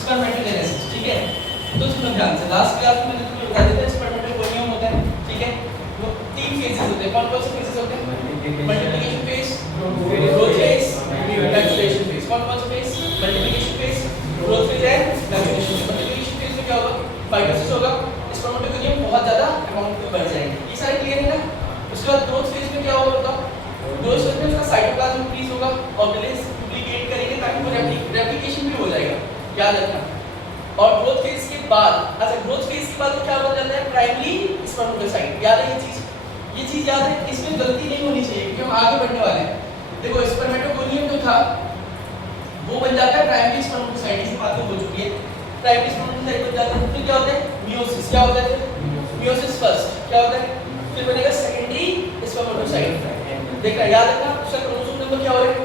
Spermatogenesis, ठीक है। तो सुनो ध्यान से, लास्ट क्लास में मैंने तुम्हें बता दिया था स्पर्मेटोगोनियम होता है, ठीक है। वो तीन फेजेस होते हैं। कौन कौन से फेजेस होते हैं? Multiplication phase, growth phase, maturation phase. कौन कौन से phase? Multiplication phase, growth phase and maturation phase. Multiplication phase में क्या होगा? माइटोसिस होगा, स्पर्मेटोगोनियम बहुत ज्यादा अमाउंट में बढ़ जाएंगे। ये सारे क्लियर है ना? उसके बाद ग्रोथ फेज में क्या होगा बताओ? ग्रोथ फेज में उसका साइटोप्लाज्म इंक्रीज होगा, ऑर्गेनेल्स डुप्लीकेट करेंगे ताकि वो रेप्लिकेशन भी हो जाएगा, याद रखना। और ग्रोथ फेज के बाद, अच्छा ग्रोथ फेज के बाद क्या बन जाता है? Primary spermatocyte. याद है ये चीज याद है। इसमें गलती नहीं होनी चाहिए क्योंकि हम आगे बढ़ने वाले हैं। देखो स्पर्मेटोगोनियम जो था वो बन जाता है प्राइमरी स्पर्मेटोसाइट। इस बात हो चुकी है, प्राइमरी स्पर्मेटोसाइट बन जाता है। फिर क्या होता है? मियोसिस। क्या होता है? मियोसिस फर्स्ट क्या होता है? फिर बनेगा सेकेंडरी स्पर्मेटोसाइट। देखना, याद रखना उसका क्रोमोसोम नंबर क्या हो रहा है?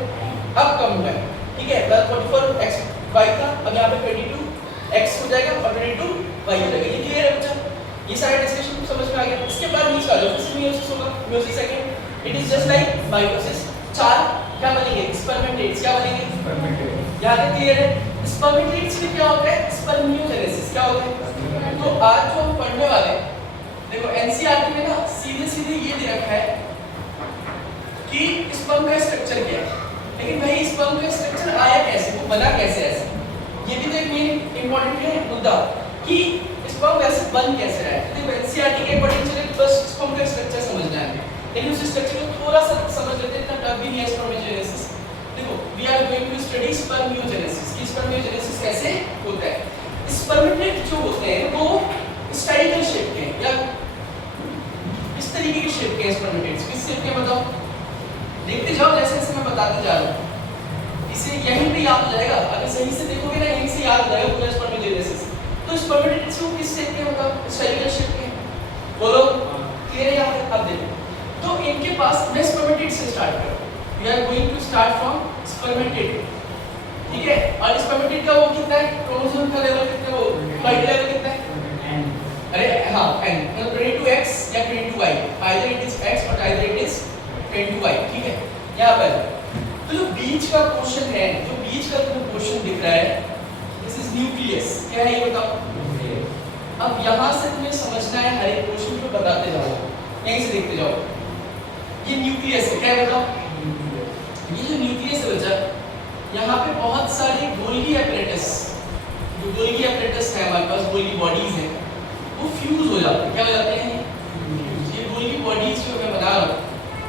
अब कम हुआ है, ठीक है। 44XY था, अब यहाँ पे 22X हो जाएगा और 22Y हो जाएगा। ये क्लियर है बच्चा? ये सारे डिस्कशन समझ में आ गया। इसके बाद नीचे आ जाओ, फिर मियोसिस होगा। Meiosis second, it is just like mitosis. 4 क्या बनेंगे? स्पर्मेटेट्स। क्या बनेंगे? स्पर्मेटेट्स। याद है? क्लियर है? स्पर्मेटेट्स में क्या होता है? स्पर्मियोजेनेसिस। क्या होता है? तो आज जो हम पढ़ने वाले हैं, देखो एनसीईआरटी में ना सीधे सीधे ये दे रखा है कि स्पर्म का स्ट्रक्चर क्या है, लेकिन भाई स्पर्म का स्ट्रक्चर आया कैसे, वो बना कैसे ऐसे, ये भी तो एक मेन इंपॉर्टेंट है मुद्दा कि स्पर्म वैसे बन कैसे रहा है। देखो एनसीईआरटी के अकॉर्डिंग चले बस स्पर्म का स्ट्रक्चर समझना है, लेकिन उस स्ट्रक्चर को थोड़ा सा समझ लेते हैं, इतना टफ भी नहीं है स्पर्मेटोजेनेसिस। देखो we are going to study spermiogenesis कि स्पर्मियोजेनेसिस कैसे होता है। स्पर्मेटेट जो होते हैं वो स्फेरिकल शेप के हैं या इस तरीके के शेप के हैं। स्पर्मेटेट्स किस शेप के बताओ? देखते जाओ जैसे जैसे मैं बताते जा रहा हूँ, इसे यहीं पे याद हो जाएगा। अगर सही से देखोगे ना यहीं से याद हो जाएगा पूरा स्पर्मेटोजेनेसिस। तो स्पर्मेटेट्स को किस शेप के होता है? स्फेरिकल शेप के। बोलो क्लियर है यहाँ पे? अब देखो तो इनके पास मैं स्पर्मेटेट से स्टार्ट कर रहा हूँ। We are going to start from spermatid, ठीक है। और स्पर्मेटेट का वो कितना है? क्रोमोसोम का लेवल कितना है? वो वाई लेवल कितना है? अरे हाँ n, मतलब 22X या 22Y, either it is X और आइदर इट इज 22Y, ठीक है। यहाँ पर तो जो बीच का पोर्शन है, जो बीच का तुम्हें पोर्शन दिख रहा है, दिस इज न्यूक्लियस। क्या है ये बताओ? अब यहाँ से तुम्हें समझना है, हर एक पोर्शन को बताते जाओ, यहीं से देखते जाओ। ये न्यूक्लियस है, क्या है बताओ? ये जो न्यूक्लियस है बच्चा, यहाँ पे बहुत सारे गोल्गी एपरेटस, जो गोल्गी एपरेटस है हमारे पास, गोल्गी बॉडीज है, वो फ्यूज हो जाते हैं। क्या हो जाते हैं? ये गोल्गी बॉडीज जो मैं बता रहा हूँ,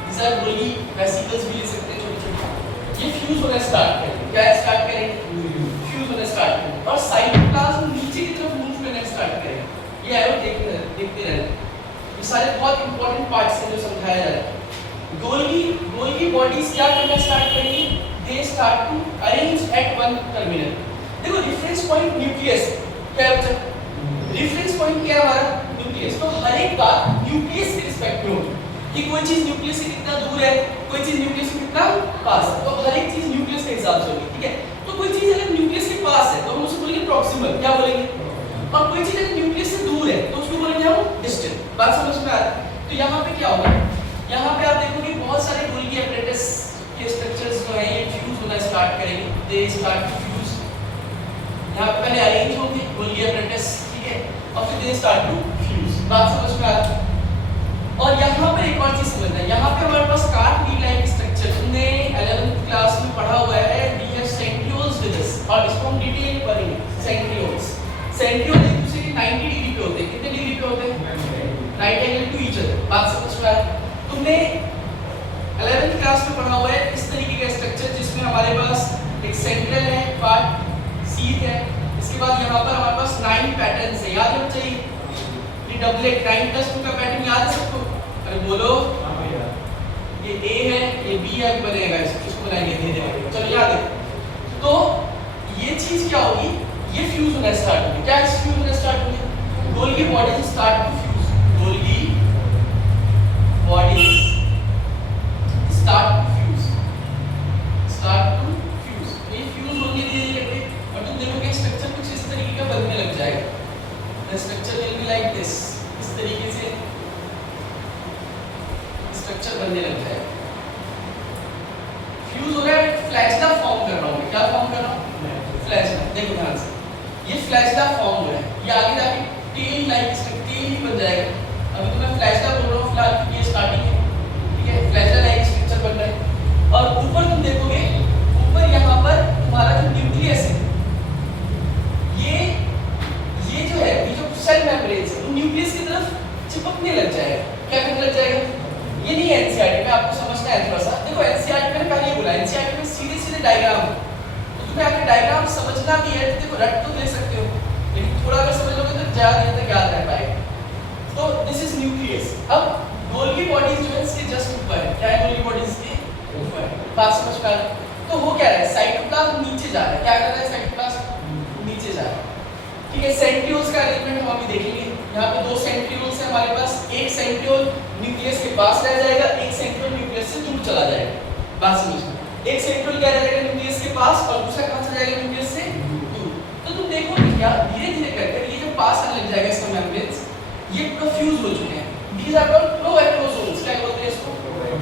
these are गोल्गी वेसिकल्स भी ले सकते हैं छोटे छोटे, ये फ्यूज होना स्टार्ट करेंगे। क्या स्टार्ट करेंगे? फ्यूज होना स्टार्ट करेंगे और साइटोप्लाज्म नीचे की तरफ मूव करना स्टार्ट करेंगे। ये एरो देखते रहना। ये सारे बहुत इंपॉर्टेंट पार्ट्स हैं जो समझाया जा रहा है। गोल्गी बॉडीज क्या करना स्टार्ट करेंगी? They start to arrange at one terminal. देखो रेफरेंस पॉइंट न्यूक्लियस क्या है बच्चा? रेफरेंस पॉइंट क्या है हमारा? न्यूक्लियस। तो हर एक बात न्यूक्लियस के रिस्पेक्ट में होगी कि कोई चीज न्यूक्लियस से कितना दूर है, कोई चीज न्यूक्लियस से कितना पास है। तो हर एक चीज न्यूक्लियस के हिसाब से होगी, ठीक है। तो कोई चीज अगर न्यूक्लियस के पास है तो हम उसे बोलेंगे प्रॉक्सिमल। क्या बोलेंगे? और कोई चीज अगर न्यूक्लियस से दूर है तो उसको बोलेंगे हम डिस्टेंट। बात समझ में आ रही है? तो यहाँ पे क्या होगा? यहाँ पे आप देखोगे बहुत सारे गोल्गी एपरेटस के स्ट्रक्चर्स जो है ये फ्यूज होना स्टार्ट करेंगे। They start to fuse. यहाँ पे पहले अरेंज होंगे गोल्गी एपरेटस, ठीक है, और फिर दे स्टार्ट टू फ्यूज। बात समझ में आ रही है? और यहाँ पर एक और चीज समझना है, यहाँ पे हमारे पास कार्ट वी लाइक स्ट्रक्चर, तुमने 11th क्लास में पढ़ा हुआ है। We have centrioles with us और इसको हम डिटेल पढ़ेंगे। सेंट्रियोल्स एक दूसरे के 90 डिग्री पे होते हैं। कितने डिग्री पे होते हैं? 90 एंगल टू ईच अदर। बात समझ में आ रही है? तुमने 11th क्लास में पढ़ा हुआ है इस तरीके का स्ट्रक्चर जिसमें हमारे पास एक सेंट्रल है पार्ट, सीट है, इसके बाद यहाँ पर हमारे पास 9 पैटर्न्स है। याद होना चाहिए ये डबलेट 9+2 का पैटर्न याद है सबको? अरे बोलो ये A है, ये B है, बनेगा इसको बनाएंगे धीरे-धीरे। चलो याद है। तो ये चीज क्या होगी? ये फ्यूज होना स्टार्ट होगी। क्या फ्यूज होना स्टार्ट होगी? Golgi bodies start to fuse. Golgi bodies start to fuse. ये फ्यूज होंगे धीरे-धीरे करके और तुम देखोगे स्ट्रक्चर कुछ इस तरीके का बनने लग जाएगा। The structure will be like this। इस तरीके से स्ट्रक्चर बनने लग जाएगा। फ्यूज हो रहा है, फ्लैगेला फॉर्म कर रहा हूँ। क्या फॉर्म कर रहा हूँ? फ्लैजेला, देखो ध्यान से, ये फ्लैजेला फॉर्म हो रहा है, ये आगे जाके टेल लाइक टेल ही बन जाएगा। अभी तो मैं फ्लैजेला बोल रहा हूँ फिलहाल क्योंकि ये स्टार्टिंग है, ठीक है, फ्लैजेला लाइक स्ट्रक्चर बन रहा है। और ऊपर तुम देखोगे, ऊपर यहाँ पर तुम्हारा जो न्यूक्लियस है, ये जो है, ये जो सेल मेम्ब्रेन है, वो न्यूक्लियस की तरफ चिपकने लग जाएगा। क्या करने लग जाएगा? ये नहीं है एनसीईआरटी में, आपको समझना है थोड़ा सा। देखो एनसीईआरटी में पहले ही बोला, एनसीईआरटी में सीधे सीधे डायग्राम है, तो तुम्हें अगर डायग्राम समझना भी है तो देखो रट तो ले सकते हो, लेकिन थोड़ा अगर समझ लोगे तो ज्यादा देर तक याद रह पाएगा। तो दिस इज न्यूक्लियस। अब गोल्गी बॉडीज जो है इसके जस्ट ऊपर है, क्या है गोल्गी बॉडीज के ऊपर, बात समझ पा रहे? तो वो क्या है, साइटोप्लाज्म नीचे जा रहा है, क्या कर रहा है साइटोप्लाज्म नीचे जा रहा है, ठीक है। सेंट्रियोल्स का अरेंजमेंट हम अभी देखेंगे। यहाँ पे दो सेंट्रियोल्स है हमारे पास, एक सेंट्रियोल न्यूक्लियस के पास रह जाएगा, एक सेंट्रियोल न्यूक्लियस से दूर चला जाएगा, बात समझना। एक सेंट्रियोल क्या रहेगा न्यूक्लियस के पास और दूसरा कहां से जाएगा न्यूक्लियस से दूर। तो तुम देखो क्या धीरे-धीरे करके ये जो पास आने लग जाएगा इसका मेम्ब्रेन्स, ये पूरा फ्यूज हो चुके हैं। दीस आर कॉल्ड प्रोएक्रोसोम्स, क्या बोलते हैं इसको?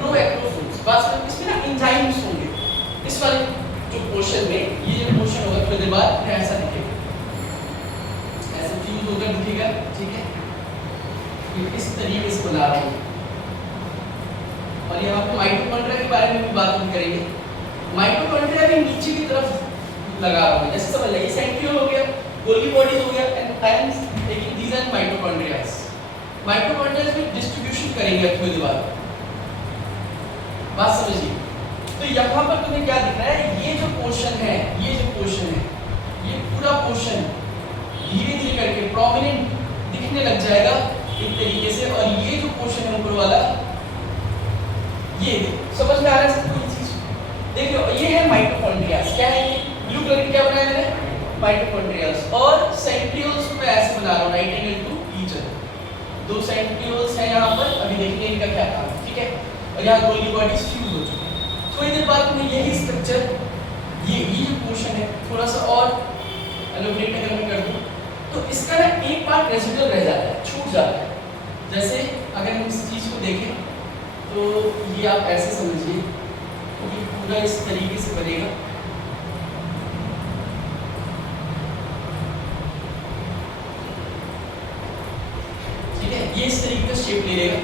प्रोएक्रोसोम्स। बात समझ, इसमें ना एंजाइम्स होंगे इस वाले जो पोर्शन में, ये जो पोर्शन होगा थोड़ी देर बाद फिर ऐसा दिखेगा, ऐसा फ्यूज होकर दिखेगा, ठीक है। इस तरीके से बना रहा हूँ। और यहाँ पे माइटोकॉन्ड्रिया के बारे में भी बात हम करेंगे। माइटोकॉन्ड्रिया भी नीचे की तरफ लगा रहा हूँ, जैसे समझ लिया, सेंट्रियोल हो गया, गोल्गी बॉडीज हो गया, एंड टाइम्स लेकिन दीज आर माइटोकॉन्ड्रियाज। माइटोकॉन्ड्रियाज में डिस्ट्रीब्यूशन करेंगे थोड़ी देर बाद, बात समझिए। तो यहाँ पर तुम्हें क्या दिख रहा है, ये जो पोर्शन है, ये जो पोर्शन है, ये पूरा पोर्शन धीरे-धीरे करके प्रोमिनेंट दिखने लग जाएगा एक तरीके से। और ये जो पोर्शन है ऊपर वाला, ये समझ में आ रहा है सबको ये चीज? देखो ये है माइटोकॉन्ड्रियाज, क्या है ये? ब्लू कलर की क्या बनाया मैंने? माइटोकॉन्ड्रियाज। और सेंट्रियोल्स को मैं ऐसे बना रहा हूँ, right angle to each other. दो सेंट्रियोल्स हैं यहाँ पर, अभी देखेंगे इनका क्या काम है, ठीक है। और यहाँ गोल्गी बॉडीज फ्यूज हो चुकी है। थोड़ी देर बाद में यही स्ट्रक्चर, ये जो पोर्शन है, थोड़ा सा और एलोमिनेट अगर मैं कर दूँ तो इसका ना एक पार्ट रेसिडुअल रह जाता है, छूट जाता है। जैसे अगर हम इस चीज को देखें तो ये आप ऐसे समझिए, ये पूरा इस तरीके से बनेगा, ठीक है। ये इस तरीके का शेप ले लेगा,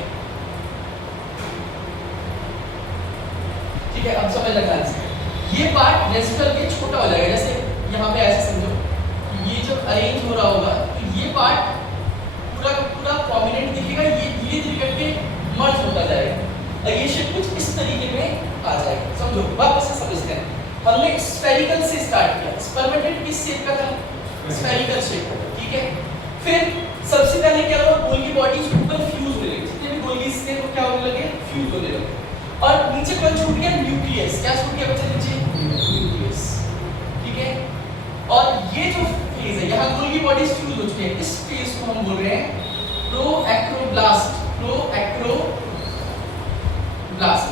ठीक है। अब समझ लगा, ये पार्ट रेसिडुअल के छोटा हो जाएगा, जैसे यहाँ पे ऐसे समझो, ये जो अरेंज हो रहा होगा तो ये पार्ट पूरा का पूरा प्रोमिनेंट दिखेगा, ये धीरे-धीरे करके मर्ज होता जाएगा और ये शेप कुछ इस तरीके में आ जाएगा। समझो, वापस से समझते हैं। हमने स्फेरिकल से स्टार्ट किया, स्पर्मेटेड किस शेप का था? स्फेरिकल शेप का, ठीक है। फिर सबसे पहले क्या हुआ, गोल्गी बॉडीज ऊपर फ्यूज होने लगी, जितने भी गोल्गीज थे वो क्या होने लगे? फ्यूज होने लगे। और नीचे कौन छूट गया? न्यूक्लियस। क्या छूट गया बच्चे नीचे? न्यूक्लियस, ठीक है। और ये जो फेज है, यहाँ गोल्गी बॉडीज फ्यूज हो चुके हैं, इस फेज को हम बोल रहे हैं प्रोएक्रोब्लास्ट। प्रोएक्रोब्लास्ट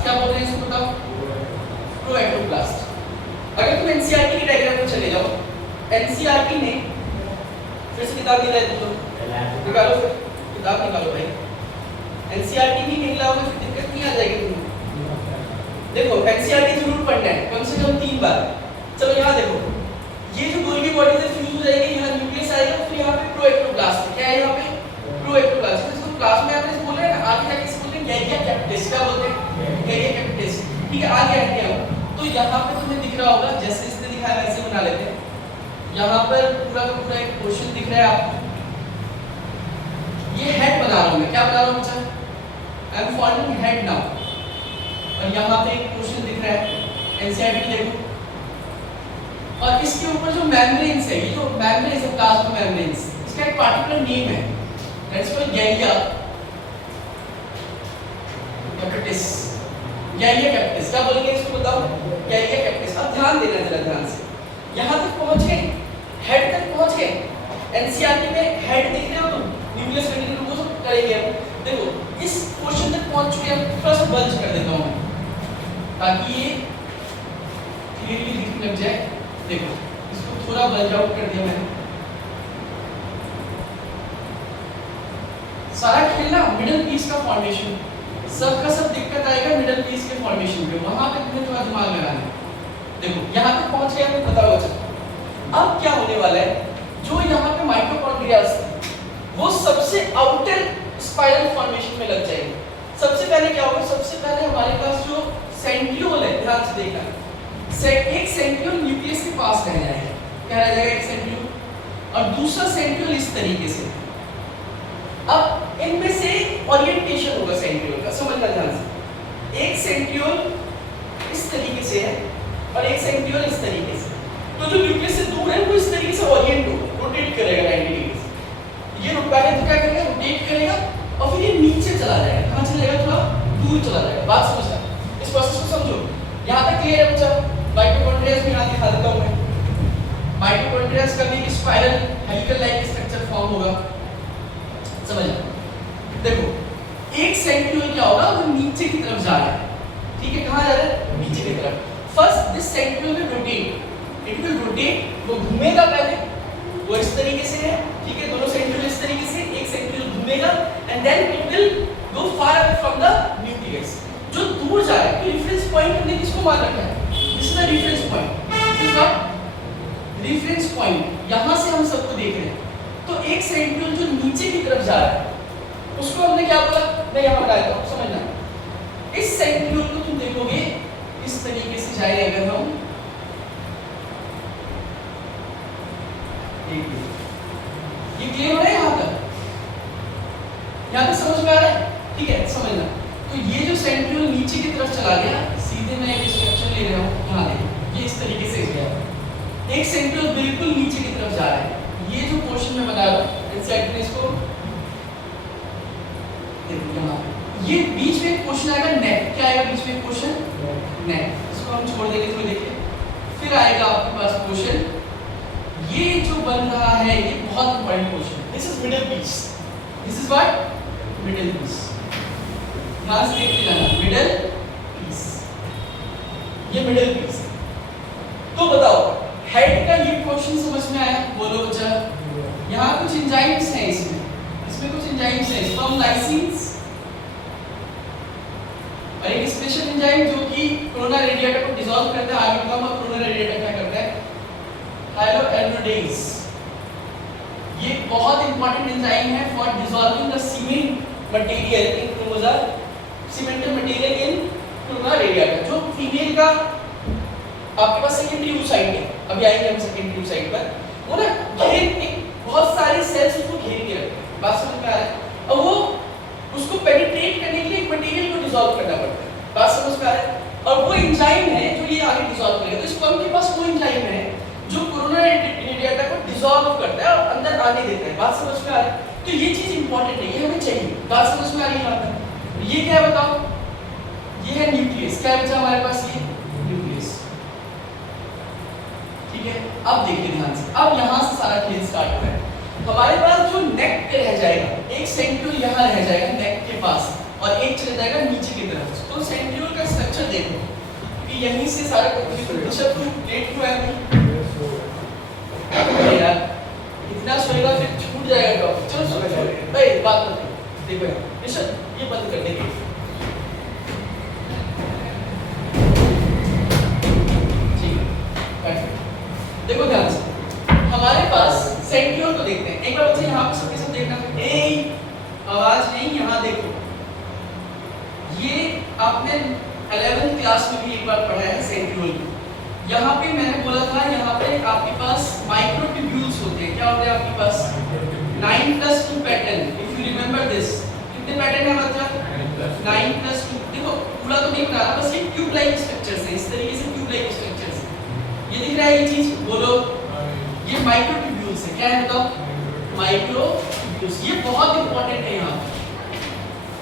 क्या बोल रहे हैं इसको बताओ? प्रोएक्रोब्लास्ट। अगर तुम एनसीईआरटी की डायग्राम में चले जाओ, एनसीईआरटी ने फिर से किताब निकाल दो, निकालो, फिर किताब निकालो भाई। एनसीईआरटी नहीं निकला होगा फिर दिक्कत नहीं आ जाएगी तुम्हें। देखो एनसीईआरटी जरूर पढ़ना है, कम से कम 3 बार। चलो यहाँ देखो, ये जो गोल्गी बॉडी से फ्यूज हो जाएगी, यहाँ न्यूक्लियस आएगा, फिर यहाँ पे प्रोएक्टोप्लास्ट। क्या है यहाँ पे? प्रोएक्टोप्लास्ट। इसको क्लास में आपने बोला है ना, आगे जाके इसको बोलते हैं गैरिया कैपिटस। क्या बोलते हैं? गैरिया कैपिटस, ठीक है। आगे आते हैं तो यहाँ पे तुम्हें दिख रहा होगा, जैसे इसने दिखाया वैसे बना लेते हैं। यहाँ पर पूरा का पूरा एक पोर्शन दिख रहा है आपको, ये हेड बना रहा हूँ मैं। क्या बना रहा हूँ बच्चा? I am forming head now. और यहाँ पे एक पोर्शन दिख रहा है, एनसीईआरटी देखो। और इसके ऊपर जो मेम्ब्रेन्स है, ये जो मेम्ब्रेन्स है, प्लाज्मा मेम्ब्रेन्स, इसका एक पार्टिकुलर नेम है, दैट्स कॉल्ड गैरिया कैपिटस। गैरिया कैपिटस क्या बोलेंगे इसको बताओ? गैरिया कैपिटस। अब ध्यान देना जरा, ध्यान से। यहाँ तक पहुँच गए, हेड तक पहुँच गए। एनसीईआरटी में हेड देख रहे हो तुम, न्यूक्लियस वेंट्रिकल, वो सब करेंगे हम। देखो इस पोर्शन तक पहुँच चुके हैं, थोड़ा सा बल्ज कर देता हूँ मैं ताकि ये क्लियरली दिखने लग जाए। देखो इसको थोड़ा बल्ज आउट कर दिया मैंने। सारा खेलना मिडिल पीस का फॉर्मेशन, सबका सब दिक्कत आएगा मिडिल पीस के फॉर्मेशन पे, वहां पे तुम्हें थोड़ा दिमाग लगाना है। देखो यहाँ तक पहुंच गया, हमें पता होगा। चलो अब होने वाला है, जो यहाँ पे माइटोकॉन्ड्रिया वो सबसे आउटर स्पाइरल फॉर्मेशन में लग जाएंगे। सबसे पहले क्या होगा, सबसे पहले हमारे पास जो सेंट्रियोल है, ध्यान से देखना, एक सेंट्रियोल न्यूक्लियस के पास रह जाएगा, क्या रह जाएगा, एक सेंट्रियोल, और दूसरा सेंट्रियोल इस तरीके से। अब इनमें से ओरिएंटेशन होगा सेंट्रियोल का, समझना ध्यान से। एक सेंट्रियोल इस तरीके से है और एक सेंट्रियोल इस तरीके से, तो जो न्यूक्लियस से दूर है वो इस तरीके से ओरिएंट होगा, रोटेट करेगा 90 डिग्री से। ये पहले तो क्या करेगा, रोटेट करेगा और फिर ये नीचे चला जाएगा, कहाँ चला जाएगा, थोड़ा दूर चला जाएगा। बात समझना, इस प्रोसेस को समझो। यहाँ तक क्लियर है बच्चा? माइटोकॉन्ड्रिया भी यहाँ दिखा देता हूँ मैं। माइटोकॉन्ड्रिया का भी एक spiral helical like structure form होगा, समझना। देखो एक सेंट्रियोल क्या होगा, वो नीचे की तरफ जा रहा है, ठीक है, कहाँ जा रहा है, नीचे की तरफ। First this centriole will rotate, it will rotate, वो घूमेगा पहले, वो इस तरीके से है, ठीक है, दोनों सेंट्रियोल इस तरीके से, एक सेंट्रियोल घूमेगा and then it will go far away from the nucleus, जो दूर जा रहा है। तो रेफरेंस पॉइंट हमने किसको मान रखा है, this is the reference point, this is the reference point, यहां से हम सबको देख रहे हैं। तो एक सेंट्रियोल जो नीचे की तरफ जा रहा है उसको हमने क्या बोला, मैं यहां बताया था, समझना। इस सेंट्रियोल को तुम देखोगे इस तरीके से जाए, अगर हम ये क्लियर हो रहा है यहाँ तक, यहाँ तक समझ में आ रहा है, ठीक है, समझना। तो ये जो सेंट्रियोल नीचे की तरफ चला गया, सीधे मैं एक स्ट्रक्चर ले रहा हूँ, यहाँ देखो, ये इस तरीके से गया, एक सेंट्रियोल बिल्कुल नीचे की तरफ जा रहा है। ये जो पोर्शन में बता रहा हूँ, इनसाइड में इसको यहाँ, ये बीच में एक पोर्शन आएगा नेक, क्या आएगा बीच में एक पोर्शन, नेक, इसको हम छोड़ देंगे, थोड़ी देखिए। फिर आएगा आपके पास पोर्शन, ये जो बन रहा है ये बहुत important portion, this is middle piece, this is what, middle piece, ध्यान से देखते जाना, मिडिल पीस, ये मिडिल पीस। तो बताओ हेड का ये पोर्शन समझ में आया, बोलो बच्चा। यहाँ कुछ एंजाइम्स हैं, इसमें कुछ एंजाइम्स हैं, स्पर्म लाइसिन्स, और एक स्पेशल एंजाइम जो कि कोरोना रेडिएटर को डिसॉल्व करता है। आगे बताऊंगा कोरोना रेडिएटर क्या करता है, हाइलोएल्डोडेज। ये बहुत इंपॉर्टेंट एंजाइम है for dissolving the cement material in chromosome, cemented material in corona radiator. जो फीमेल का आपके पास सेकेंडरी oocyte है, अभी आएंगे हम सेकेंडरी oocyte पर, वो ना घेर एक बहुत सारे सेल्स उसको घेर के रखते हैं, बात समझ में आ रहा है, और वो उसको पेनिट्रेट करने के लिए एक मटेरियल को डिसॉल्व करना पड़ता है, बात समझ में आ रहा है, और वो एंजाइम है जो ये आगे डिसॉल्व करेगा। तो स्पर्म के पास वो एंजाइम है जो कोरोना रेडिएटर को डिसॉल्व करता है और अंदर आने देता है, बात समझ में आ रहा है। तो ये चीज इंपॉर्टेंट है, ये हमें चाहिए, बात समझ में आ रही है यहाँ पर। ये क्या है बताओ, ये है न्यूक्लियस, क्या बचा हमारे पास, ये न्यूक्लियस, ठीक है। अब देखिए ध्यान से, अब यहाँ से सारा खेल स्टार्ट हो रहा है। हमारे पास जो नेक पे रह जाएगा, एक सेंट्रियोल यहाँ रह जाएगा नेक के पास, और एक चले जाएगा नीचे की तरफ। तो सेंट्रियोल का स्ट्रक्चर देखो कि यहीं से सारा लेट हुआ है, यार इतना सोएगा फिर छूट जाएगा टॉपिक, चलो सो भाई बात मत देखो यार, ये बंद कर देंगे, देखो ध्यान से। हमारे पास सेंट्रियोल को देखते हैं, एक बार मुझे यहाँ पे सबके साथ देखना, ए आवाज नहीं, यहाँ देखो, ये आपने 11th क्लास में भी एक बार पढ़ा है सेंट्रियोल। यहाँ पे मैंने बोला था, यहाँ पे आपके पास माइक्रोट्यूब्यूल्स होते हैं, क्या होते हैं आपके पास, 9+2 pattern, if you remember this. कितने पैटर्न है बच्चा, 9+2। देखो पूरा तो नहीं बना रहा, बस ये ट्यूब लाइक स्ट्रक्चर्स है, इस तरीके से ट्यूब लाइक स्ट्रक्चर्स है, ये दिख रहा है, ये चीज बोलो, ये माइक्रोट्यूब्यूल्स है, क्या है बताओ, माइक्रोट्यूब्यूल्स। ये बहुत इंपॉर्टेंट है यहाँ,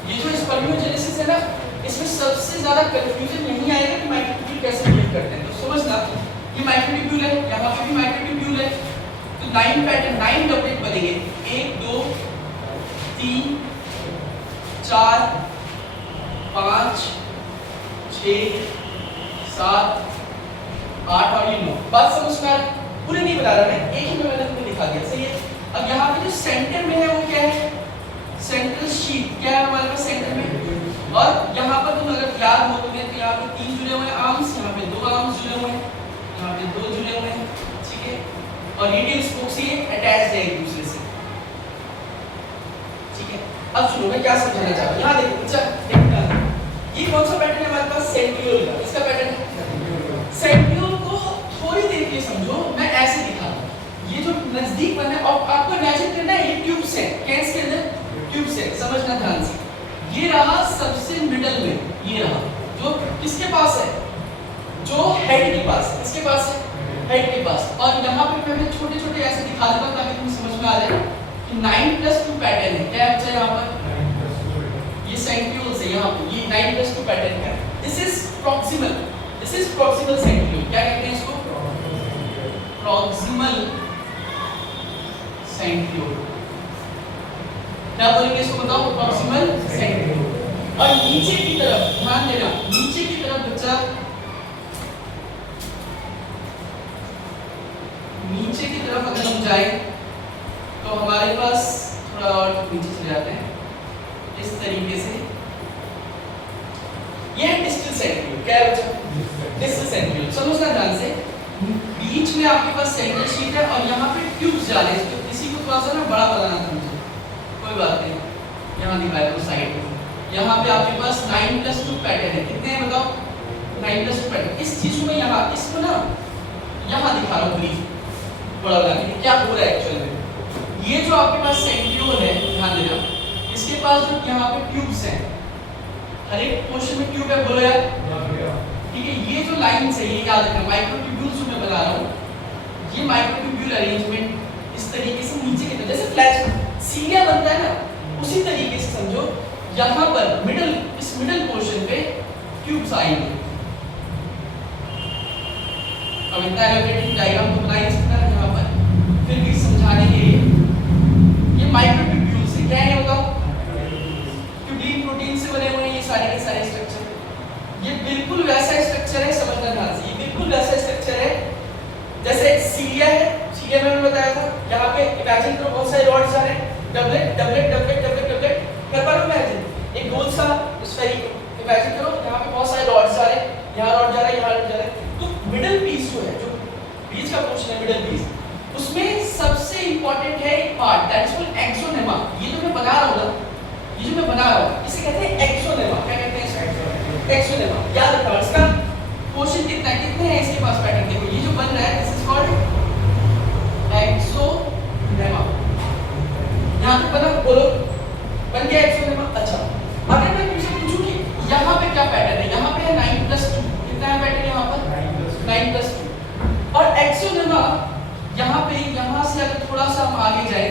ये जो स्पर्मियोजेनेसिस है ना, इसमें सबसे ज्यादा कंफ्यूजन यही आएगा कि माइक्रोट्यूब्यूल कैसे बिहेव करते हैं। तो समझना, ये माइक्रोट्यूब्यूल है, यहाँ पे भी माइक्रोट्यूब्यूल है, तो 9 पैटर्न, 9 डबलेट बनेंगे, 1 2 3 4 5 6 7 8 और ये 9। बात समझ में आ रहा है, पूरे नहीं बता रहा मैं, एक ही में मैंने तुम्हें दिखा दिया, सही है। अब यहाँ पे जो सेंटर में है वो क्या है, सेंट्रल शीट, क्या है हमारे पास सेंटर में, और यहाँ पर तुम अगर याद हो तुम्हें, तो यहाँ पे 3 जुड़े हुए हैं आर्म्स, यहाँ पे 2 आर्म्स जुड़े हुए हैं, यहाँ पे 2 जुड़े हुए हैं, ठीक है। और रेडियल स्पोक्स ये अटैच्ड है एक दूसरे से, ठीक है। अब सुनो मैं क्या समझाना चाह रहा हूं, यहां देखो अच्छा ये कौन सा पैटर्न है हमारे पास, सेंट्रियोल का, इसका पैटर्न है सेंट्रियोल को थोड़ी देर के लिए समझो, मैं ऐसे दिखा रहा हूं, ये जो नजदीक बना है और आपको इमेजिन करना है ये ट्यूब्स है, कैंस के अंदर ट्यूब्स है, समझना ध्यान से। ये रहा सबसे मिडल में, ये रहा जो किसके पास है, जो हेड के पास, किसके पास है, हेड के पास। और यहाँ पे मैं छोटे छोटे ऐसे दिखा दूंगा ताकि तुम्हें समझ में आ जाए कि 9+2 पैटर्न है, क्या बच्चा यहाँ पर ये सेंट्रियोल्स है, यहाँ पे ये 9+2 पैटर्न है। This is proximal, this is proximal centriole, क्या कहते हैं इसको, प्रॉक्सिमल सेंट्रियोल, क्या बोलेंगे इसको बताओ, प्रॉक्सिमल सेंट्रियोल। और नीचे की तरफ ध्यान देना, नीचे की तरफ बच्चा, नीचे की तरफ अगर हम जाएं तो हमारे पास थोड़ा और नीचे चले जाते हैं इस तरीके से, ये डिस्टल सेंट्रियोल, क्या है बच्चा, डिस्टल सेंट्रियोल। समझना ध्यान से, बीच में आपके पास सेंट्रल शीट है और यहाँ पे ट्यूब्स जा रहे हैं, तो किसी को थोड़ा सा ना बड़ा बनाना था मुझे, कोई बात नहीं, यहाँ दिखाया तो साइड में, यहाँ पे आपके पास 9+2 पैटर्न है, कितने हैं बताओ, 9+2 पैटर्न। इस चीज में यहाँ इसको ना यहाँ दिखा रहा हूँ ब्रीफ बड़ा बना के, क्या हो रहा है एक्चुअली में। ये जो आपके पास सेंट्रियोल है, ध्यान देना, इसके पास जो यहाँ पे ट्यूब्स हैं, हर एक पोर्शन में ट्यूब है, बोलो यार, ठीक है। ये जो लाइंस है ये याद रखना, माइक्रोट्यूब्यूल्स जो मैं बना रहा हूँ, ये माइक्रोट्यूब्यूल अरेंजमेंट इस तरीके से नीचे की तरफ, जैसे फ्लैश सीढ़ियां बनता है ना, उसी तरीके से समझो, यहाँ पर मिडल, इस मिडल पोर्शन पे ट्यूब्स आएंगे। अब इतना एलोकेटिंग डायग्राम तो बना ही सकता है यहाँ पर, फिर भी समझाने के लिए, ये माइक्रोट्यूब्यूल्स है, क्या है बताओ, ट्यूबुलिन प्रोटीन से बने हुए हैं ये सारे के सारे स्ट्रक्चर। ये बिल्कुल वैसा स्ट्रक्चर है, समझना ध्यान से, ये बिल्कुल वैसा स्ट्रक्चर है जैसे सीलिया है, सीलिया में मैंने बताया था, यहाँ पे इमेजिन करो बहुत सारे रॉड्स आ रहे हैं, doublet doublet doublet doublet doublet, कर पा रहे हो इमेजिन, एक गोल सा स्फेरिकल, इमेजिन करो यहाँ पे बहुत सारे रॉड्स आ रहे हैं, यहाँ रॉड जा रहा है, यहाँ रॉड जा रहा है, तो मिडिल पीस जो है, जो बीच का पोर्शन है मिडिल पीस, उसमें सबसे इंपॉर्टेंट है एक पार्ट दैट इज कॉल्ड एक्सोनेमा। ये जो मैं बना रहा हूँ ना, ये जो मैं बना रहा हूँ इसे कहते हैं एक्सोनेमा, क्या कहते हैं, एक्सोनेमा। याद रखना इसका पोर्शन कितना है, कितने हैं इसके पास पैटर्न, देखो ये जो बन रहा है दिस इज कॉल्ड एक्सोनेमा। यहाँ पे बना, बोलो बन गया एक्सोनेमा। अच्छा अगर मैं तुमसे पूछूं कि यहाँ पे क्या पैटर्न है, यहाँ पे है 9+2, कितना है पैटर्न यहाँ पर 9+2, और एक्सोनेमा यहाँ पे, यहाँ से अगर थोड़ा सा हम आगे जाए,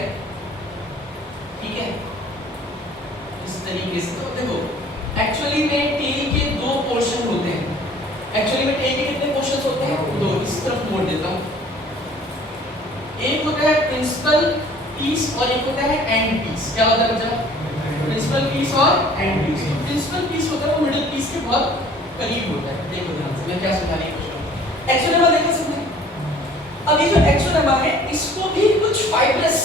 ठीक है, इस तरीके से, तो देखो एक्चुअली में टेल के दो पोर्शन होते हैं, एक्चुअली में टेल के कितने पोर्शंस होते हैं, दो, इस तरफ मोड़ देता हूँ, एक होता है प्रिंसिपल पीस और एक होता है एंड पीस। क्या होता है बच्चा, प्रिंसिपल पीस और एंड पीस। प्रिंसिपल पीस होता है वो मिडिल पीस के बहुत करीब होता है, देखो ध्यान से मैं क्या समझाने की कोशिश कर रहा हूँ। एक्सोनेमा देखो सबने, अब ये जो एक्सोनेमा है इसको भी कुछ फाइबर्स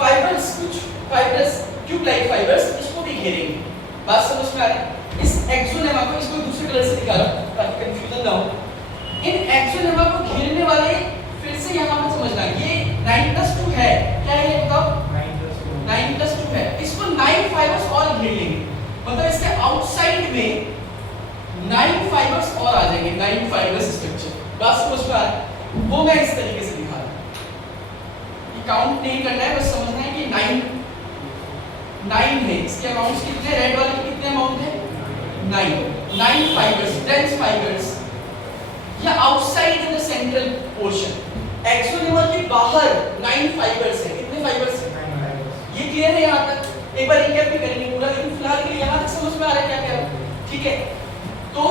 कुछ फाइबर्स ट्यूब लाइक फाइबर्स इसको भी घेरेंगे, बात समझ में आ रही है। इस एक्सोनेमा को, इसको दूसरे कलर से दिखा रहा हूं ताकि कंफ्यूजन ना हो। इन एक्सोनेमा को घेरने वाले, फिर से यहां पर समझना, ये 9+2 है, क्या है ये बताओ, 9+2 है, इसको 9 फाइबर्स और घेर लेंगे, मतलब इसके आउटसाइड में 9 फाइबर्स और आ जाएंगे, 9 फाइबर्स स्ट्रक्चर, बात समझ में आ रही है। वो मैं इस तरीके से दिखा रहा हूं, ये काउंट नहीं करना है, बस समझना है कि 9 है, इसके अमाउंट्स कितने, रेड वाले के कितने अमाउंट है, 9 फाइबर्स, डेंस फाइबर्स, या outside in the central portion. Axoneme के बाहर 9 फाइबर्स है, कितने फाइबर्स है, ये क्लियर है यहाँ तक, एक बार रिकैप भी करेंगे पूरा, लेकिन फिलहाल के लिए यहाँ तक समझ में आ रहा है क्या क्या, ठीक है। तो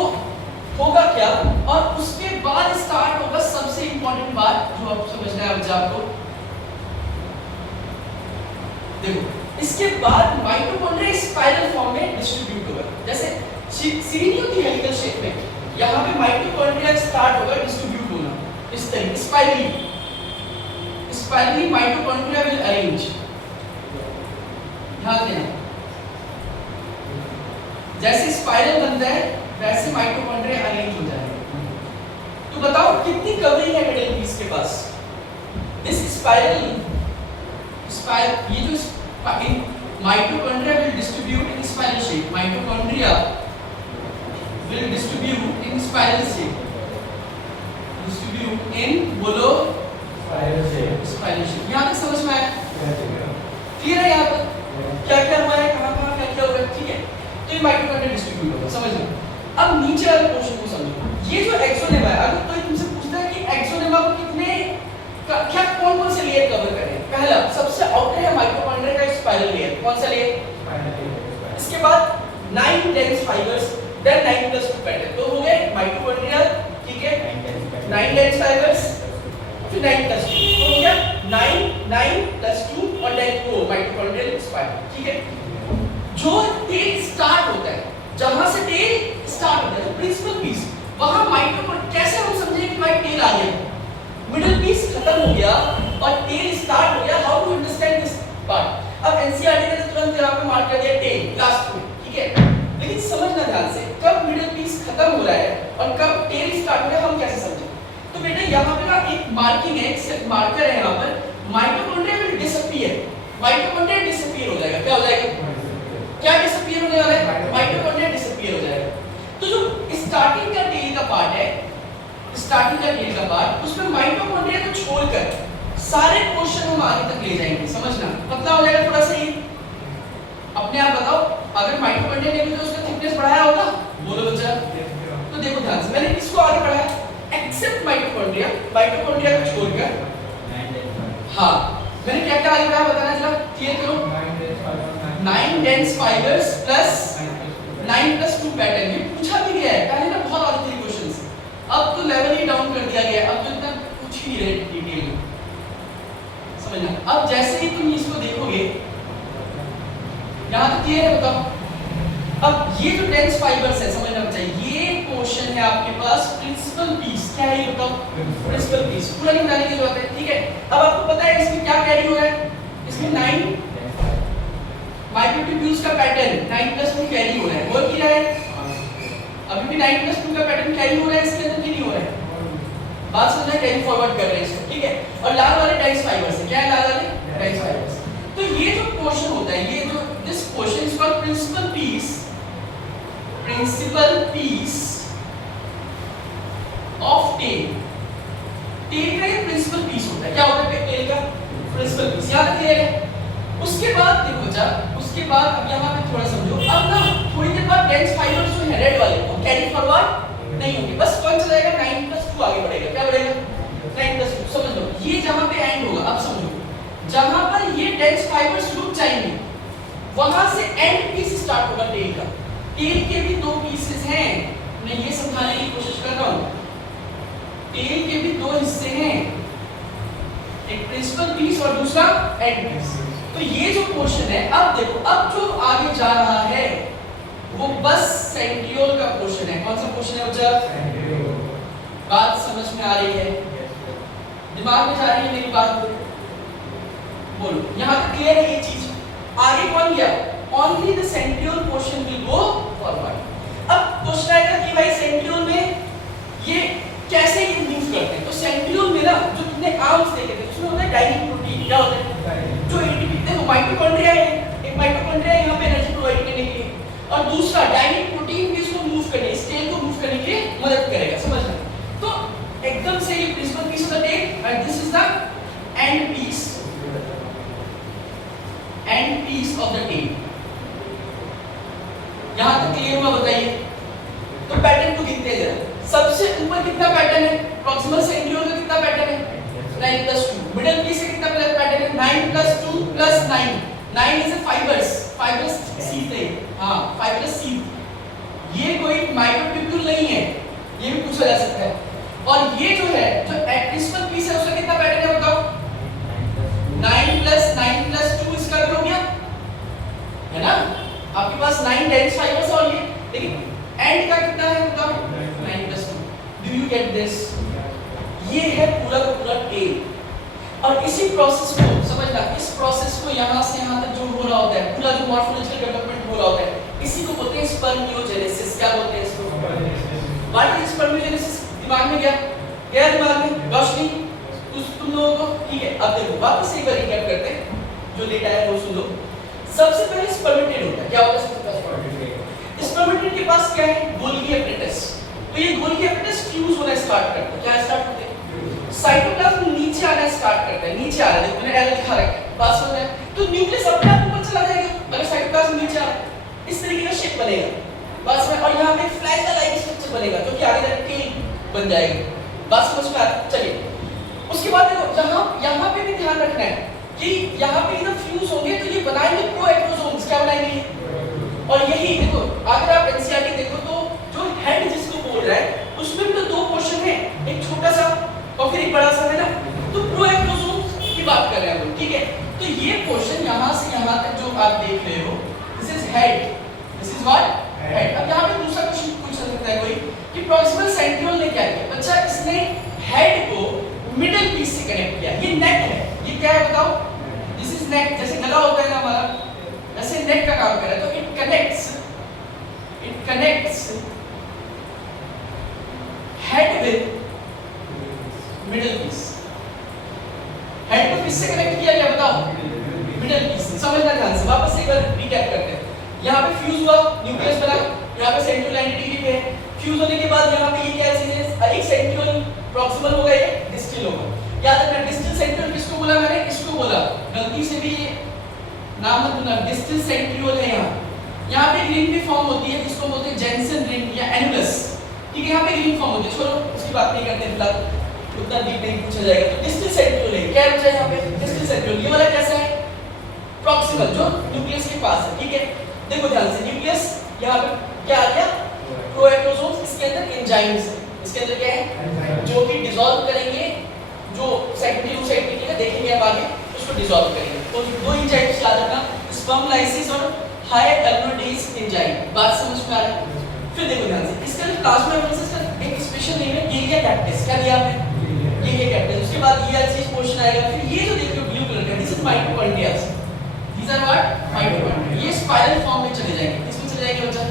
होगा क्या, और उसके बाद स्टार्ट होगा सबसे इंपॉर्टेंट बात जो आप समझना है बच्चा आपको, देखो इसके बाद माइटोकॉन्ड्रिया स्पाइरल फॉर्म में डिस्ट्रीब्यूट होगा, जैसे सीढ़ी होती है हेलिकल शेप में, यहाँ पे माइटोकॉन्ड्रिया स्टार्ट होगा डिस्ट्रीब्यूट होना इस तरीके, स्पाइरली माइटोकॉन्ड्रिया विल अरेंज, ध्यान देना, जैसे स्पाइरल बनता है वैसे माइटोकॉन्ड्रिया अरेंज हो जाएगा। तो बताओ कितनी कवरिंग है मिडिल पीस के पास, स्पाइरल ये जो mitochondria will distribute in spiral shape. Mitochondria will distribute in spiral shape. Distribute in बोलो spiral shape. Spiral shape. यहाँ तक समझ में आया? क्लियर है यहाँ तक? क्या क्या हुआ है, कहाँ क्या क्या हुआ है, ठीक है? तो ये माइटोकॉन्ड्रिया डिस्ट्रीब्यूट होगा, समझ लो। अब नीचे वाले पोर्शन को समझो। ये जो एक्सोनेमा है, अगर कोई तुमसे पूछता है कि एक्सोनेमा को कितने क्या कौन-कौन से लेयर कवर करें? पहला सबसे आउटर है माइटोकॉन्ड्रिया का स्पाइरल लेयर। कौन सा लेयर? इसके बाद 9 डेंस फाइबर्स, देन 9 + 2 पैटर्न। तो हो गए माइटोकॉन्ड्रिया, ठीक है? 9 डेंस फाइबर्स, फिर 9 + 2 तो हो गया 9 + 2 और देन 4 माइटोकॉन्ड्रियल स्पाइरल, ठीक है? जो टेल स्टार्ट होता है, जहां से टेल स्टार्ट होता है, जो प्रिंसिपल पीस, वहां माइटोकॉन्ड्रिया कैसे हम समझेंगे कि भाई टेल आ गया, मिडिल पीस खत्म हो गया और टेल स्टार्ट हो गया। How to understand this part? अब एनसीईआरटी ने तुरंत यहां पे मार्क कर दिया टेल लास्ट में, ठीक है? लेकिन समझना ध्यान से, कब मिडिल पीस खत्म हो रहा है और कब टेल स्टार्ट हो रहा है, हम कैसे समझें? तो बेटा यहाँ पे ना एक मार्किंग है, एक मार्कर है यहाँ पर, mitochondria will disappear. Mitochondria disappear हो जाएगा। क्या हो जाएगा? क्या डिसअपीयर होने वाला है? माइटोकॉन्ड्रिया डिसअपीयर हो जाएगा। तो जो स्टार्टिंग का टेल का पार्ट है, स्टार्टिंग का टेल का पार्ट, उसमें माइटोकॉन्ड्रिया को छोड़कर सारे पोर्शन हम आगे तक ले जाएंगे। समझना, पतला हो जाएगा थोड़ा सा ये। अपने आप बताओ, अगर माइटोकॉन्ड्रिया ने भी तो उसका थिकनेस बढ़ाया होगा, बोलो बच्चा। तो देखो ध्यान से, मैंने किसको आगे बढ़ाया? एक्सेप्ट माइटोकॉन्ड्रिया, माइटोकॉन्ड्रिया को छोड़कर। हाँ, मैंने क्या क्या आगे बढ़ाया बताना जरा, क्लियर करो। 9 डेंस फाइबर्स प्लस 9 + 2 पैटर्न। ये पूछा भी गया है पहले ना, बहुत आते थे क्वेश्चंस। अब तो लेवल ही डाउन कर दिया गया है, अब तो इतना कुछ ही रहे डिटेल में, समझना। अब जैसे ही तुम इसको देखोगे, यहाँ तक क्लियर है? बताओ। अब ये जो डेंस फाइबर्स है, समझना चाहिए, ये पोर्शन है आपके पास प्रिंसिपल पीस। क्या है ये बताओ? Principal piece. पूरा नहीं बताने की जरूरत है, ठीक है? अब आपको पता है इसमें क्या कैरी हो रहा है? इसमें 9 माइक्रोट्यूब्यूल्स का पैटर्न 9 + 2 कैरी हो रहा है। और क्या है? अभी भी 9 + 2 का पैटर्न कैरी हो रहा है, इसके अंदर नहीं हो रहा है। बात समझना, कैरी फॉरवर्ड कर रहे हैं इसको, ठीक है? और लाल वाले डेंस फाइबर्स है। क्या है लाल वाले? Dense fibres. तो ये जो पोर्शन होता है, ये जो this portion is called principal piece. Principal piece of tail. Tail का ये प्रिंसिपल पीस होता है। क्या होता है टेल का? Principal piece. याद रखिए। उसके बाद देखो बच्चा, उसके बाद अब यहाँ पे थोड़ा समझो। अब ना थोड़ी देर बाद डेंस फाइबर्स जो है रेड वाले, वो कैरी फॉरवर्ड नहीं होंगे, बस कौन चलाएगा? 9 + 2 आगे बढ़ेगा। क्या बढ़ेगा? 9 + 2। समझ लो, ये जहां पे एंड होगा, अब समझो, जहां पर ये डेंस फाइबर्स रुक जाएंगे, वहां से एंड पीस स्टार्ट होगा टेल का। टेल के भी 2 पीसेस हैं, मैं ये समझाने की कोशिश कर रहा हूं। टेल के भी 2 हिस्से हैं, एक प्रिंसिपल पीस और दूसरा एंड पीस। तो ये जो पोर्शन है, अब देखो, अब जो आगे जा रहा है वो बस सेंट्रियोल का पोर्शन है। कौन सा पोर्शन है बच्चा? सेंट्रियोल। बात समझ में आ रही है? दिमाग में जा रही है मेरी बात? बोलो, यहाँ तक क्लियर है ये चीज? आगे कौन गया? Only the centriole portion will go forward. अब क्वेश्चन आएगा कि भाई सेंट्रियोल में ये कैसे ये मूव करते हैं? तो सेंट्रियोल में ना जो तुमने आर्म्स देखे थे, उसमें होता है डाइनिंग प्रोटीन। क्या होता है? जो एटीपी, देखो माइटोकॉन्ड्रिया है, एक माइटोकॉन्ड्रिया यहाँ पे एनर्जी प्रोवाइड करने के लिए, और दूसरा डाइनिंग प्रोटीन भी इसको मूव करने, इस टेल को मूव करने के लिए मदद करेगा। समझना? तो एकदम से ये principal piece of the tail and this is the end piece, end piece of the tail. यहां तक क्लियर हुआ? बताइए। तो पैटर्न को गिनते हैं जरा। सबसे ऊपर कितना पैटर्न है? प्रॉक्सिमल सेंट्रियोल का कितना पैटर्न है? 9 + 2। मिडिल पीस से कितना पैटर्न है? 9 + 2 + 9। 9 इज अ फाइबर्स सीथ है। हां, फाइबरस सीथ। ये कोई माइक्रोट्यूब्यूल नहीं है, ये भी पूछा जा सकता है। और ये जो है, जो प्रिंसिपल पीस है, उसका कितना पैटर्न है बताओ? 9 + 9 + 2, इसका भी हो गया है ना? आपके पास 9 डेंस फाइबर्स और ये, लेकिन एंड का कितना है बताओ? 9 + 2। Do you get this? ये है पूरा का पूरा टेल। और इसी प्रोसेस को समझना, इस प्रोसेस को यहाँ से यहाँ तक जो हो रहा होता है, पूरा जो मॉर्फोलॉजिकल डेवलपमेंट हो रहा होता है, इसी को बोलते हैं स्पर्मियोजेनेसिस। क्या बोलते हैं इसको? What is spermiogenesis? दिमाग में गया दिमाग में रोशनी? तुम लोगों को ठीक है। अब देखो वापस एक बार रिकैप करते हैं, जो डेटा है वो सुन लो। सबसे पहले स्पर्मेटेड होता है, क्या होता है सबसे पहले? स्पर्मेटेड के पास क्या है? Golgi hepatitis. तो ये गोल्गी एपेटाइटिस फ्यूज होना स्टार्ट करता है। क्या स्टार्ट होता है? साइटोप्लाज्म नीचे आना स्टार्ट करता है, नीचे आ रहा है, देखो मैंने एल लिखा रखा है, पास हो जाए तो न्यूक्लियस अपने आप ऊपर चला जाएगा। अगर साइटोप्लाज्म नीचे आ रहा है इस तरीके का शेप बनेगा बस में, और यहाँ पे फ्लैगेला लाइक स्ट्रक्चर बनेगा जो कि आगे जाकर टेल बन जाएगी। बस समझ में आ चलिए। उसके बाद देखो यहाँ पे भी ध्यान रखना है कि यहाँ पे जब फ्यूज होंगे तो ये बनाएंगे प्रोएक्टोसोम्स। क्या बनाएंगे? और यही देखो अगर आप एनसीईआरटी देखो तो जो हेड जिसको बोल रहा है उसमें भी तो दो पोर्शन है, एक छोटा सा और फिर एक बड़ा सा, है ना? तो प्रोएक्टोसोम्स की बात कर रहे हैं हम, ठीक है? तो ये पोर्शन यहाँ से यहाँ तक जो आप देख रहे हो this is head, this is what? Head. अब यहाँ पे दूसरा क्वेश्चन पूछ सकता है कोई कि प्रॉक्सिमल सेंट्रियोल ने क्या किया? बच्चा इसने हेड को मिडिल पीस से कनेक्ट किया। ये नेक है, ये क्या है बताओ? दिस इज नेक। जैसे गला होता है ना हमारा, ऐसे नेक का काम कर रहा है। तो it connects head with middle piece. Head को किससे कनेक्ट किया गया बताओ? Middle piece. समझना ध्यान से, वापस एक बार रिकैप करते हैं। यहाँ पे फ्यूज हुआ, न्यूक्लियस बना, यहाँ पे सेंट्रियोल एंटिटी पे है। फ्यूज होने के बाद यहाँ पे ये क्या चीज है? एक सेंट्रियोल प्रॉक्सिमल होगा, एक डिस्टल होगा। याद रखना डिस्टल सेंट्रियोल किसको बोला मैंने? किसको बोला? गलती से भी ये नाम मत भूलना, डिस्टल सेंट्रियोल है यहाँ। यहाँ पे रिंग भी फॉर्म होती है जिसको बोलते हैं जेनसन रिंग या एनुलस, ठीक है? यहाँ पे रिंग फॉर्म होती है, छोड़ो उसकी बात नहीं करते फिलहाल, उतना डीप नहीं पूछा जाएगा। तो डिस्टल सेंट्रियोल है, क्या बचा यहाँ पे? Distal centriole. ये वाला कैसा है? प्रॉक्सिमल, जो न्यूक्लियस के पास है, ठीक है? देखो ध्यान से, न्यूक्लियस यहाँ पे क्या आ गया? प्रोएक्टोसोम्स। इसके अंदर एंजाइम्स है, इसके अंदर क्या है? जो कि डिसॉल्व करेंगे, जो साइटोसाइट निकलेगा देखेंगे अब आगे, उसको डिसॉल्व करेंगे। तो दो एंजाइम्स याद रखना, स्पर्म लाइसिस और हाई एल्बुमिनेज एंजाइम। बात समझ में आ रहा है? फिर देखो ध्यान से, इसका जो प्लाज्माइलेसिस का एक स्पेशल नेम है गिलिया कैक्टस। क्या दिया आपने? गिलिया कैक्टस। उसके बाद ये चीज पोर्शन आएगा। फिर ये जो देखो ब्लू कलर का, this is mitochondria. These are what? Mitochondria. ये स्पाइरल फॉर्म में चले जाएंगे। किसमें चले जाएंगे बच्चा?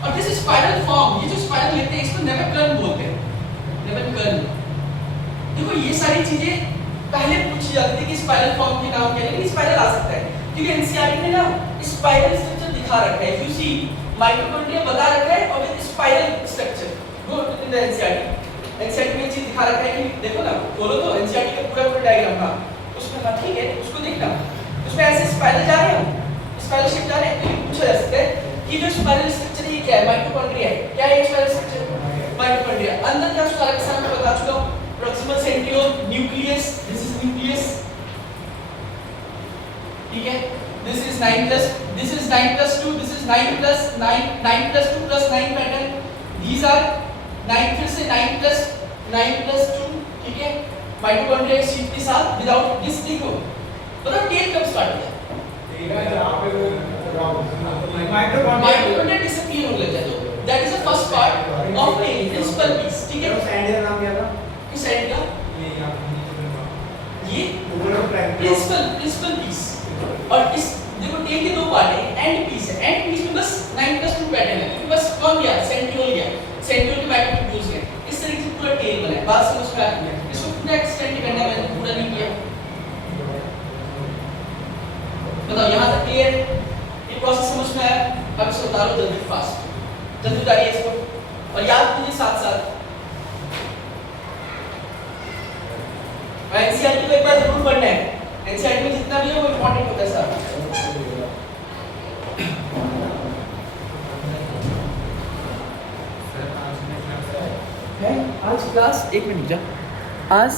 और दिस स्पाइरल फॉर्म, ये जो स्पाइरल लेते हैं इसको नेबेकर्न बोलते हैं। नेबेकर्न। देखो ये सारी चीजें पहले पूछी जाती थी कि स्पाइरल फॉर्म के नाम क्या है, लेकिन स्पाइरल आ सकता है क्योंकि एनसीईआरटी ने ना स्पाइरल स्ट्रक्चर दिखा रखा है। यू सी माइटोकॉन्ड्रिया बता रखा है और with spiral structure. Go in the NCERT. NCERT में चीज दिखा रखा है कि देखो ना, बोलो तो एनसीईआरटी का पूरा डायग्राम। हां उसमें हाँ ठीक है, उसको देखना, उसमें ऐसे स्पाइरल जा रहे हैं, स्पाइरल शेप जा रहे हैं। तो पूछा जा सकता है कि जो स्पाइरल स्ट्रक्चर है ये क्या है? माइटोकॉन्ड्रिया है। क्या है स्पाइरल स्ट्रक्चर? माइटोकॉन्ड्रिया। अंदर क्या सारा का सारा मैं बता चुका हूं। Proximal centriole, nucleus, this is nucleus, ठीक है? This is 9 plus, this is 9 plus 2, this is 9 plus 9, 9 plus 2 plus 9 pattern. These are 9, फिर से 9 प्लस 2, ठीक है? माइटोकॉन्ड्रिया शीट के साथ विदाउट दिस देखो। मतलब टेल कब स्टार्ट हुआ? तेरा जहां पे वो माइटोकॉन्ड्रिया डिसअपीयर होने लग जाता है। That is the first part of tail, principal piece, ठीक है? एंड का नाम क्या था? इस एंड का ये प्रिंसिपल पीस। और इस देखो टेल के दो पार्ट है, एंड पीस है। एंड पीस में बस 9 प्लस 2 पैटर्न है, बस कौन गया? सेंट्रियोल गया। सेंट्रियोल के माइटोकॉन्ड्रिया गए। इस तरीके से पूरा टेल बना है। बात समझ में आ रही है? इसको पूरा एक्सटेंड करना है, मैंने पूरा नहीं किया। बताओ यहां तक क्लियर है? ये प्रोसेस समझ में आया? अब इसको उतारो जल्दी, फास्ट जल्दी उतारिए इसको और याद कीजिए साथ साथ। एनसीईआरटी को एक बार जरूर पढ़ना है। एनसीईआरटी में जितना भी है वो इंपॉर्टेंट होता है सारा। आज क्लास 1 मिनट जा। आज